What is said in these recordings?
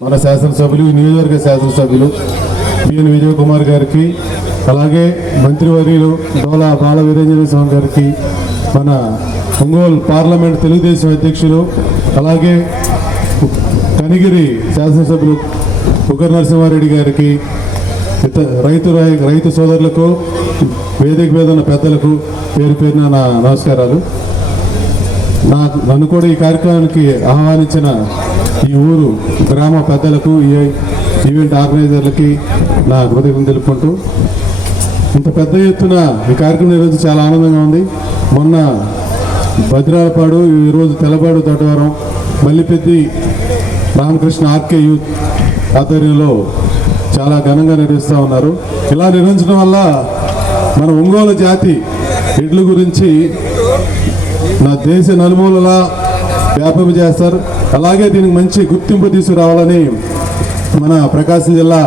మన శాసనసభ్యులు నియోజకవర్గ శాసనసభ్యులు పిఎన్ విజయ్ కుమార్ గారికి, అలాగే మంత్రివర్యులు డోలా బాల వీరేంద్ర స్వామి గారికి, మన ఒంగోలు పార్లమెంట్ తెలుగుదేశం అధ్యక్షులు, అలాగే కనిగిరి శాసనసభ్యులు కుక్కర్ నరసింహారెడ్డి గారికి, రైతు సోదరులకు, వేదిక మీద ఉన్న పెద్దలకు పేరు పేరున నా నమస్కారాలు. నన్ను కూడా ఈ కార్యక్రమానికి ఆహ్వానించిన ఈ ఊరు గ్రామ పెద్దలకు, ఈ ఈవెంట్ ఆర్గనైజర్లకి నా హృదయం తెలుపుకుంటూ, ఇంత పెద్ద ఎత్తున ఈ కార్యక్రమం ఈరోజు చాలా ఆనందంగా ఉంది. మొన్న భద్రాలపాడు, ఈరోజు తెల్లపాడు, తోటవరం, మల్లిపెద్ది రామకృష్ణ ఆర్కే యూత్ ఆధ్వర్యంలో చాలా ఘనంగా నిర్వహిస్తూ ఉన్నారు. ఇలా నిర్వహించడం వల్ల మన ఒంగోలు జాతి ఎడ్ల గురించి నా దేశ నలుమూలలా వ్యాపింప చేస్తారు. అలాగే దీనికి మంచి గుర్తింపు తీసుకురావాలని మన ప్రకాశం జిల్లా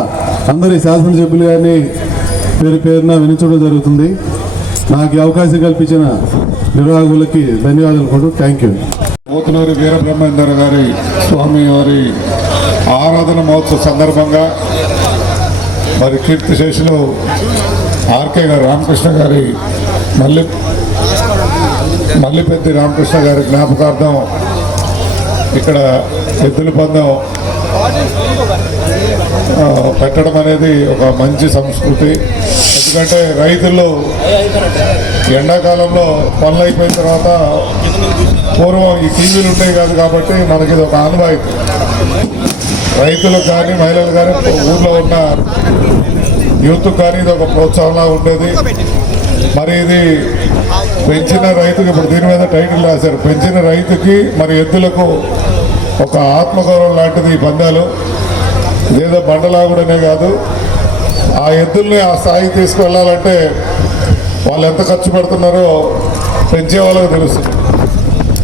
అందరి శాసనసభ్యులు గారిని పేరు పేరున వినించడం జరుగుతుంది. నాకు ఈ అవకాశం కల్పించిన నిర్వాహకులకి ధన్యవాదాలు. Thank you. పోతులూరి వీరబ్రహ్మేంద్ర గారి స్వామి వారి ఆరాధన మహోత్సవ సందర్భంగా మరి కీర్తిశేషులు ఆర్కే గారు రామకృష్ణ గారి మల్లిపెద్ది రామకృష్ణ గారి జ్ఞాపకార్థం ఇక్కడ ఎద్దుల పందెం పెట్టడం అనేది ఒక మంచి సంస్కృతి. ఎందుకంటే రైతులు ఎండాకాలంలో పనులు అయిపోయిన తర్వాత, పూర్వం ఈ టీవీలు ఉంటాయి కాదు కాబట్టి మనకి ఇది ఒక ఆనవాయితీ. రైతులకు కానీ మహిళలు కానీ ఊర్లో ఉన్న యూత్ కానీ ఇది ఒక ప్రోత్సాహంలా ఉండేది. మరి ఇది పెంచిన రైతుకి, ఇప్పుడు దీని మీద టైటిల్ రాశారు, పెంచిన రైతుకి మరి ఎద్దులకు ఒక ఆత్మగౌరవం లాంటిది ఈ పందాలు. ఇదేదో బండలాగుడనే కాదు, ఆ ఎద్దుల్ని ఆ స్థాయికి తీసుకువెళ్ళాలంటే వాళ్ళు ఎంత ఖర్చు పెడుతున్నారో పెంచే వాళ్ళకి తెలుస్తుంది.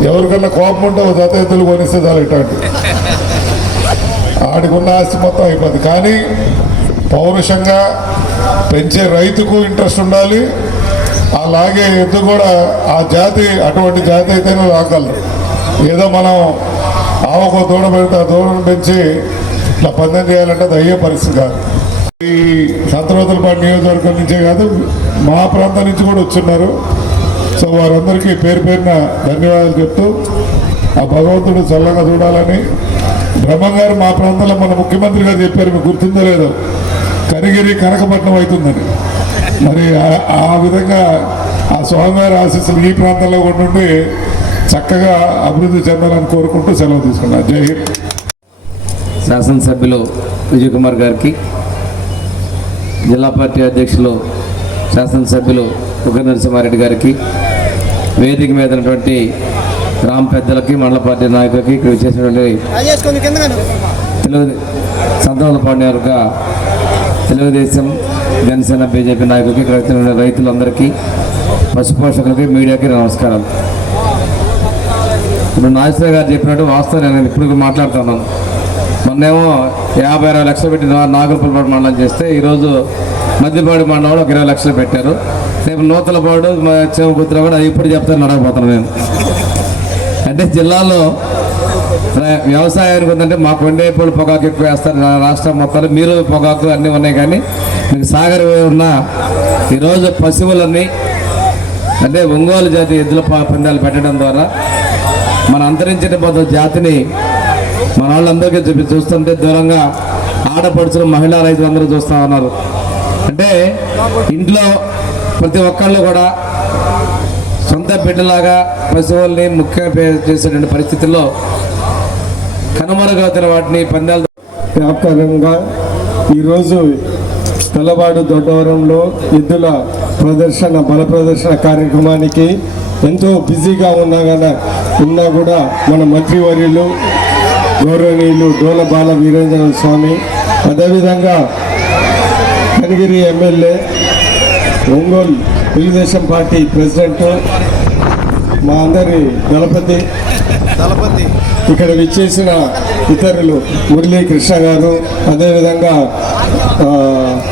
ఎవరికన్నా కోపం ఉంటే ఒక జత ఎద్దులు కొనిస్తే చాలు, ఇట్లాంటి ఆడికున్న ఆస్తి మొత్తం అయిపోద్ది. కానీ పౌరుషంగా పెంచే రైతుకు ఇంట్రెస్ట్ ఉండాలి. అలాగే ఎద్దు కూడా ఆ జాతి, అటువంటి జాతి అయితేనే రాగలరు. ఏదో మనం ఆవుకో దూడ పెడితే ఆ దూడను పెంచి ఇట్లా పందెం చేయాలంటే అది అయ్యే పరిస్థితి కాదు. ఈ సంతనూతలపాడు నియోజకవర్గం నుంచే కాదు, మా ప్రాంతం నుంచి కూడా వచ్చున్నారు. సో వారందరికీ పేరు పేరున ధన్యవాదాలు చెప్తూ, ఆ భగవంతుడు చల్లగా చూడాలని. బ్రహ్మం గారు మా ప్రాంతంలో మన ముఖ్యమంత్రి గారు చెప్పారు, మీకు గుర్తుందో లేదో, కనిగిరి కనకపట్నం అవుతుందని. మరి ఆ విధంగా ఆ స్వామివారి ఆశీస్సులు ఈ ప్రాంతంలో కూడా ఉండి చక్కగా అభివృద్ధి చెందాలని కోరుకుంటూ సెలవు తీసుకున్నాను. జై హింద్. శాసనసభ్యులు విజయ్ కుమార్ గారికి, జిల్లా పార్టీ అధ్యక్షులు శాసనసభ్యులు కుక్కర్ నరసింహారెడ్డి గారికి, వేదిక మీద ఉన్నటువంటి గ్రామ పెద్దలకి, మండల పార్టీ నాయకులకి, ఇక్కడ చేసినటువంటి సంతనూతలపాడు తెలుగుదేశం, జనసేన, బీజేపీ నాయకులకి, ఇక్కడ రైతులందరికీ, పశుపోషకులకి, మీడియాకి నమస్కారాలు. ఇప్పుడు నాగేశ్వర గారు చెప్పినట్టు వాస్తవం నేను ఇప్పుడు మాట్లాడుతున్నాను. మొన్నేమో 56 లక్షలు పెట్టి నాగులపల్లిపాడు మండలం చేస్తే, ఈరోజు మధ్యపాడు మండలంలో ఒక 20 లక్షలు పెట్టారు. రేపు నూతలపాడు, చేమకుత్ర కూడా ఇప్పుడు చెప్తాను, నడకపోతున్నాను నేను. అంటే జిల్లాలో వ్యవసాయానికి ఉందంటే మాకు వండేపూడి పొగాకు ఎక్కువ వేస్తారు రాష్ట్రం మొత్తాలు. మీరు పొగాకు అన్నీ ఉన్నాయి, కానీ మీకు సాగర్ ఉన్న ఈరోజు పశువులన్నీ అంటే ఒంగోలు జాతి ఎద్దుల పందాలు పెట్టడం ద్వారా మన అంతరించిన పోతున్న జాతిని మన వాళ్ళందరికీ చూస్తుంటే దూరంగా ఆడపడుచులు, మహిళా రైతులందరూ చూస్తూ ఉన్నారు. అంటే ఇంట్లో ప్రతి ఒక్కళ్ళు కూడా సొంత బిడ్డలాగా పశువుల్ని ముఖ్యంగా చేసేటువంటి పరిస్థితుల్లో కనుమరుగవుతున్న వాటిని పందాలు వ్యాప్తంగా ఈరోజు తెల్లబాడు దొడ్డవరంలో ఎద్దుల ప్రదర్శన, బల ప్రదర్శన కార్యక్రమానికి ఎంతో బిజీగా ఉన్నా కూడా మన మంత్రివర్యులు గౌరవనీయులు డోలా బాల వీరేంద్ర స్వామి, అదేవిధంగా Kanigiri MLA, Ongole Telugu Desam party president, మా అందరి దళపతి, ఇక్కడ విచ్చేసిన ఇతరులు మురళీ కృష్ణ గారు, అదేవిధంగా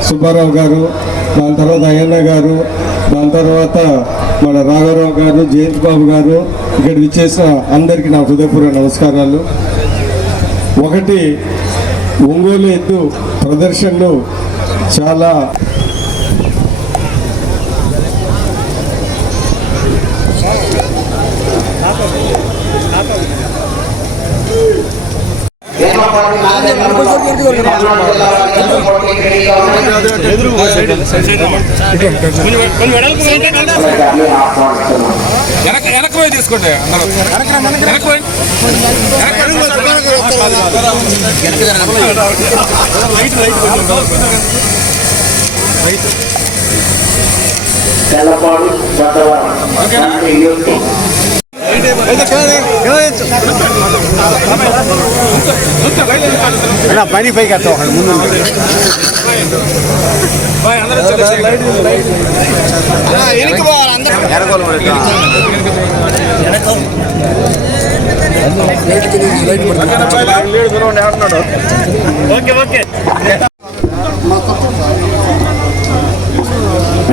సుబ్బారావు గారు, దాని తర్వాత అయ్యన్న గారు, దాని తర్వాత మన రాఘవరావు గారు, జయంత్ బాబు గారు, ఇక్కడ విచ్చేసిన అందరికీ నా హృదయపూర్వక నమస్కారాలు. ఒకటి ఒంగోలు ఎద్దు ప్రదర్శనలు చాలా వెనక్కి పోయి తీసుకుంటే వెనక్కి పోయి తెల్లపాడు పని పైకి వస్తాం ముందు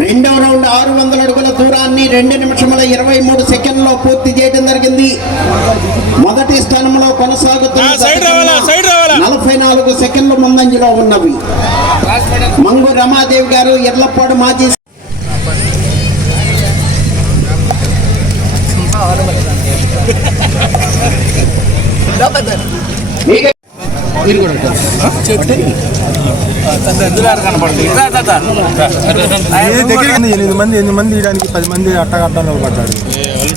రెండవ రౌండ్ 600 అడుగుల దూరాన్ని 2 నిమిషముల 23 సెకండ్లో పూర్తి చేయడం జరిగింది. మొదటి స్థానంలో కొనసాగుతున్న 44 సెకండ్ల ముందంజలో ఉన్నవి. మంగు రమాదేవి గారు, ఎర్లపాడు మాజీ దగ్గర 8 మంది ఇయడానికి 10 మంది అట్టగడ్డాలో పడ్డాడు.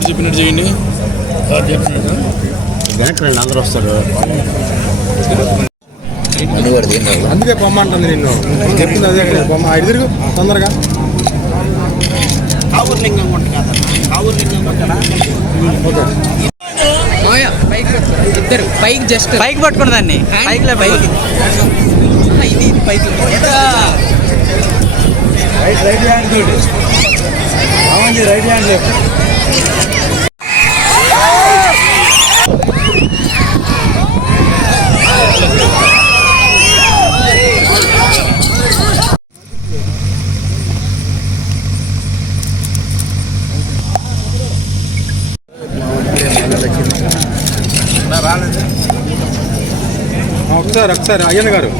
చెప్పినట్టు చేయండి. వెనక్కి రండి, అందరూ వస్తారు. అందుకే పొమ్మంటుంది నిన్ను. చెప్పింది అదే కదా, పొమ్మ ఐదు తిరుగు తొందరగా. పైకి జస్ట్ పైకి పట్టుకున్నదాన్ని పైకి ఇది పైకి రైట్ హ్యాండ్ తోటి రైట్ హ్యాండ్ లేపు. ఒకసారి అయ్యన్న గారు